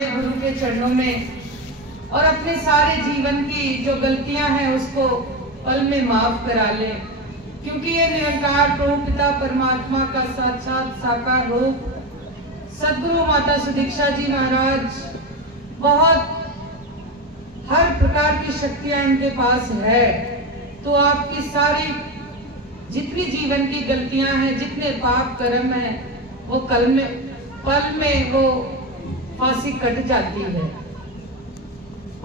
गुरु के चरणों में और अपने सारे जीवन की जो गलतियां हैं उसको पल में माफ करा ले, क्योंकि ये निरंकार प्रभु पिता परमात्मा का साक्षात साकार रूप सदगुरु माता सुदीक्षा जी महाराज बहुत हर प्रकार की शक्तियां इनके पास है। तो आपकी सारी जितनी जीवन की गलतियां हैं, जितने पाप कर्म हैं, वो पल में वो फांसी कट जाती है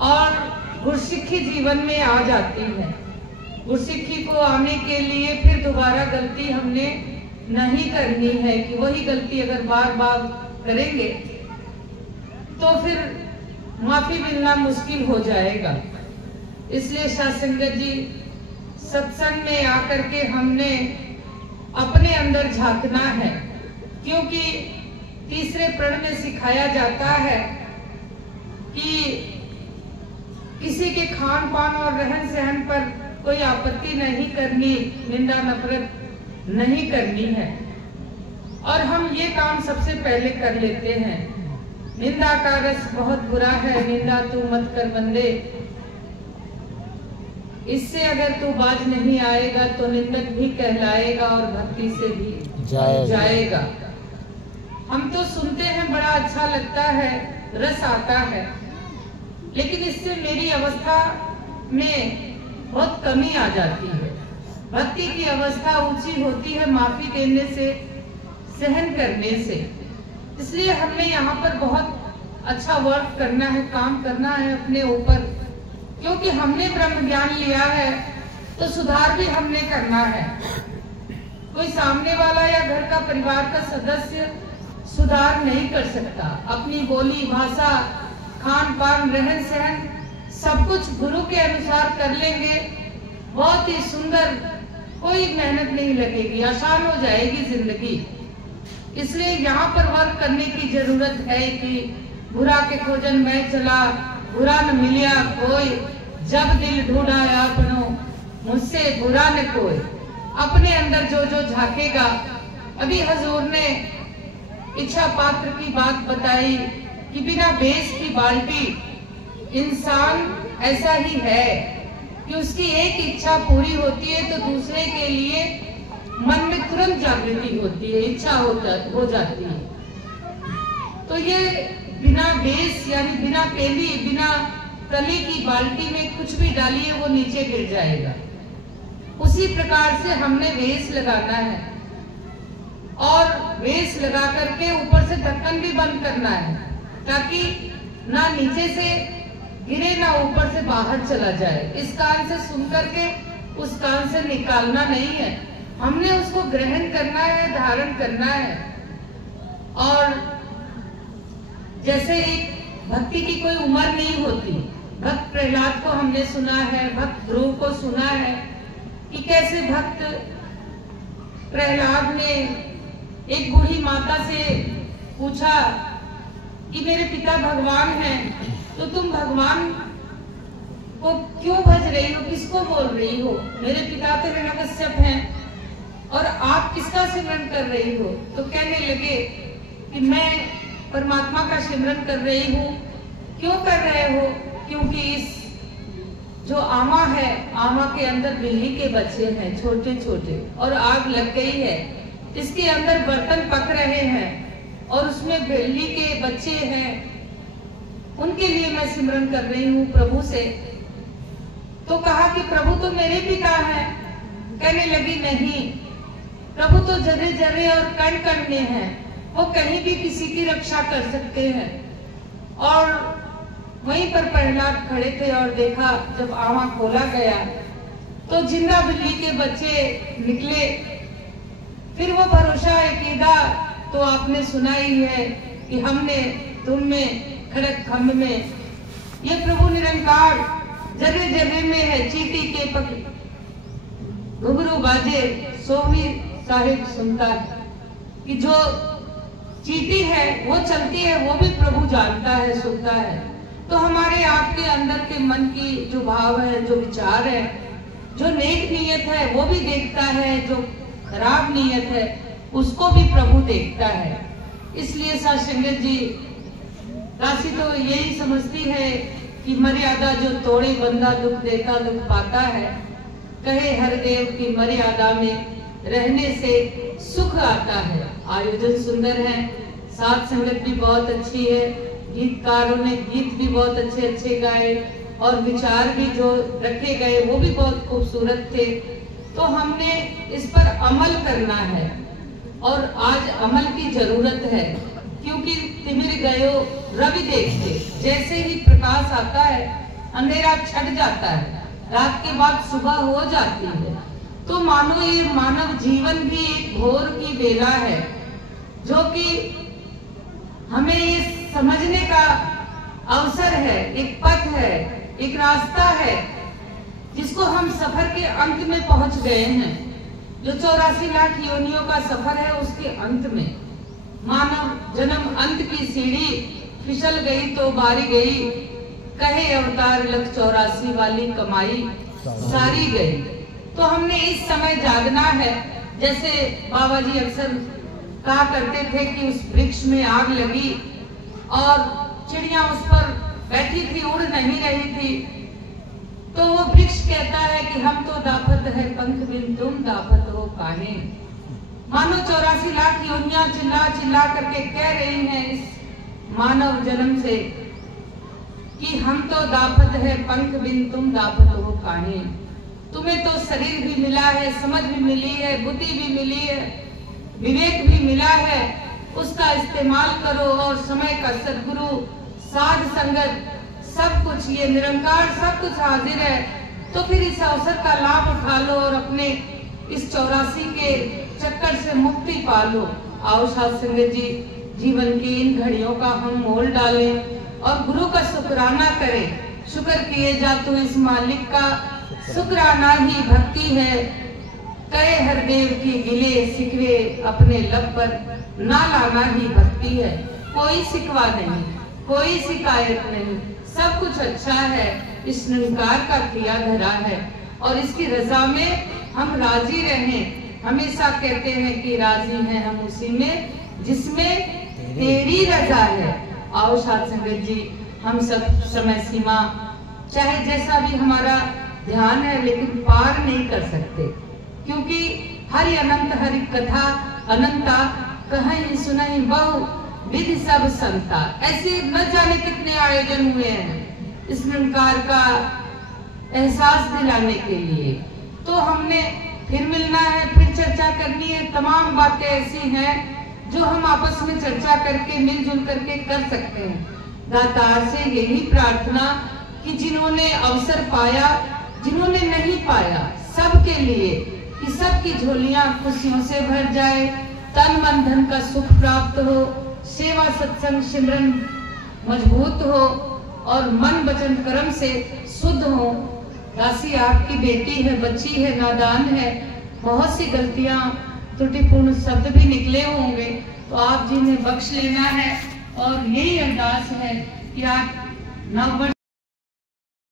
और गुरसिक्खी जीवन में आ जाती है। गुरसिक्खी को आने के लिए फिर दोबारा गलती हमने नहीं करनी है कि वही गलती अगर बार बार करेंगे तो फिर माफी मिलना मुश्किल हो जाएगा। इसलिए साध संगत जी, सत्संग में आकर के हमने अपने अंदर झांकना है, क्योंकि तीसरे प्रण में सिखाया जाता है कि किसी के खान पान और रहन सहन पर कोई आपत्ति नहीं करनी, निंदा नफरत नहीं करनी है। और हम ये काम सबसे पहले कर लेते हैं। निंदा का रस बहुत बुरा है, निंदा तू मत कर बंदे, इससे अगर तू बाज नहीं आएगा तो निंदक भी कहलाएगा और भक्ति से भी जाएगा। हम तो सुनते हैं, बड़ा अच्छा लगता है, रस आता है, लेकिन इससे मेरी अवस्था में बहुत कमी आ जाती है। भक्ति की अवस्था ऊंची होती है माफी देने से, सहन करने से। इसलिए हमें यहाँ पर बहुत अच्छा वर्क करना है, काम करना है अपने ऊपर, क्योंकि हमने ब्रह्म ज्ञान लिया है तो सुधार भी हमने करना है। कोई सामने वाला या घर का परिवार का सदस्य सुधार नहीं कर सकता। अपनी बोली भाषा, खान पान, रहन सहन सब कुछ गुरु के अनुसार कर लेंगे, बहुत ही सुंदर, कोई मेहनत नहीं लगेगी, आसान हो जाएगी जिंदगी। इसलिए यहाँ पर वर्क करने की जरूरत है कि बुरा के खोजन में चला, बुरा न मिलिया कोई, जब दिल ढूंढा अपनो, मुझसे बुरा न कोई। अपने अंदर जो जो झांकेगा, अभी हजूर ने इच्छा पात्र की बात बताई कि बिना बेस की बाल्टी, इंसान ऐसा ही है कि उसकी एक इच्छा पूरी होती है तो दूसरे के लिए मन में तुरंत जागृति होती है, इच्छा हो जाती है। तो ये बिना बेस यानी बिना पेली, बिना तली की बाल्टी में कुछ भी डालिए वो नीचे गिर जाएगा। उसी प्रकार से हमने वेस लगाना है और वेस लगा करके ऊपर से ढक्कन भी बंद करना है, ताकि ना नीचे से गिरे ना ऊपर से बाहर चला जाए। इस कान से सुन करके उस कान से निकालना नहीं है, हमने उसको ग्रहण करना है, धारण करना है। और जैसे एक भक्ति की कोई उम्र नहीं होती। भक्त प्रहलाद को हमने सुना है, भक्त ध्रुव को सुना है कि कैसे भक्त प्रहलाद ने एक बूढ़ी माता से पूछा कि मेरे पिता भगवान हैं, तो तुम भगवान को क्यों भज रही हो, किसको बोल रही हो? मेरे पिता तो हिरण्यकश्यप हैं और आप किसका सिमरन कर रही हो? तो कहने लगे कि मैं परमात्मा का सिमरन कर रही हूँ। क्यों कर रहे हो? क्योंकि इस जो आमा है, आमा के अंदर बिल्ली के बच्चे हैं छोटे छोटे, और आग लग गई है, इसके अंदर बर्तन पक रहे हैं और उसमें बिल्ली के बच्चे हैं, उनके लिए मैं सिमरन कर रही हूँ प्रभु से। तो कहा कि प्रभु तो मेरे पिता हैं। कहने लगी नहीं, प्रभु तो जर्रे जर्रे और कण कण में हैं, वो कहीं भी किसी की रक्षा कर सकते हैं। और वहीं पर प्रहलाद खड़े थे और देखा जब आमा खोला गया तो जिंदा बिल्ली के बच्चे निकले। फिर वो भरोसा अकीदा तो आपने सुना ही है कि हमने तुम में खड़क खम्भ में, ये प्रभु निरंकार जर्रे जर्रे में है, चींटी के पक घुघरू बाजे सो भी साहिब सुनता है। कि जो चींटी है वो चलती है, वो भी प्रभु जानता है, सुनता है। तो हमारे आपके अंदर के मन की जो भाव है, जो विचार है, जो नेक नीयत है वो भी देखता है, जो खराब नीयत है उसको भी प्रभु देखता है। इसलिए साध संगत जी, राशि तो यही समझती है कि मर्यादा जो तोड़े बंदा दुख देता दुख पाता है। कहे हरदेव की मर्यादा में रहने से सुख आता है। आयोजन सुंदर है, साथ संगत भी बहुत अच्छी है, गीतकारों ने गीत भी बहुत अच्छे अच्छे गाए और विचार भी जो रखे गए वो भी बहुत खूबसूरत थे। तो हमने इस पर अमल करना है और आज अमल की जरूरत है, क्योंकि तिमिर गयो रवि देखते, जैसे ही प्रकाश आता है अंधेरा छट जाता है, रात के बाद सुबह हो जाती है। तो मानो ये मानव जीवन भी एक भोर की बेला है, जो कि हमें ये समझने का अवसर है, एक पथ है, एक रास्ता है, जिसको हम सफर के अंत में पहुंच गए हैं। जो 84 लाख योनियों का सफर है उसके अंत में मानव जन्म अंत की सीढ़ी फिसल गई तो बारी गई, कहे अवतार लख 84 वाली कमाई सारी गई। तो हमने इस समय जागना है। जैसे बाबा जी अक्सर कहा करते थे कि उस वृक्ष में आग लगी और चिड़िया उस पर बैठी थी, उड़ नहीं रही थी, तो वो वृक्ष कहता है कि हम तो दाफत है पंख बिन तुम दाफत हो काहे। मानो 84 लाख योनियां चिल्ला चिल्ला करके कह रही हैं इस मानव जन्म से कि हम तो दाफत है पंख बिन तुम दाफत हो काहे। तुम्हें तो शरीर भी मिला है, समझ भी मिली है, बुद्धि भी मिली है, विवेक भी मिला है, उसका इस्तेमाल करो और समय का सद्गुरु साध संगत सब कुछ ये निरंकार सब कुछ हाजिर है। तो फिर इस अवसर का लाभ उठा लो और अपने इस 84 के चक्कर से मुक्ति पा लो। आओ साध संगत जी, जीवन की इन घड़ियों का हम मोल डालें और गुरु का शुक्राना करें। शुक्र किए जा तो इस मालिक का, शुक्राना ही भक्ति है। कहे हरदेव की गिले सिकवे अपने लब पर ना लाना ही भक्ति है। कोई सिकवा नहीं, कोई शिकायत नहीं, सब कुछ अच्छा है, इस निरंकार का किया धरा है और इसकी रजा में हम राजी रहें। हमेशा कहते हैं कि राजी हैं हम उसी में जिसमें तेरी रजा है। आओ साध संगत जी, हम सब समय सीमा चाहे जैसा भी हमारा ध्यान है लेकिन पार नहीं कर सकते, क्योंकि हरि अनंत हरि कथा अनंता कहीं सुनाई बहु विधि सब संता। ऐसे न जाने कितने आयोजन हुए हैं इस निरंकार का एहसास दिलाने के लिए। तो हमने फिर मिलना है, फिर चर्चा करनी है। तमाम बातें ऐसी हैं जो हम आपस में चर्चा करके मिलजुल करके कर सकते हैं। दातार से यही प्रार्थना कि जिन्होंने अवसर पाया, जिन्होंने नहीं पाया, सबके लिए कि सबकी झोलियां खुशियों से भर जाए, तन मन धन का सुख प्राप्त हो, सेवा सत्संग सिमरन मजबूत हो और मन वचन कर्म से शुद्ध हो। दासी आपकी बेटी है, बच्ची है, नादान है, बहुत सी गलतियां त्रुटिपूर्ण शब्द भी निकले होंगे, तो आप जी ने बख्श लेना है और यही अरदास है कि आप नव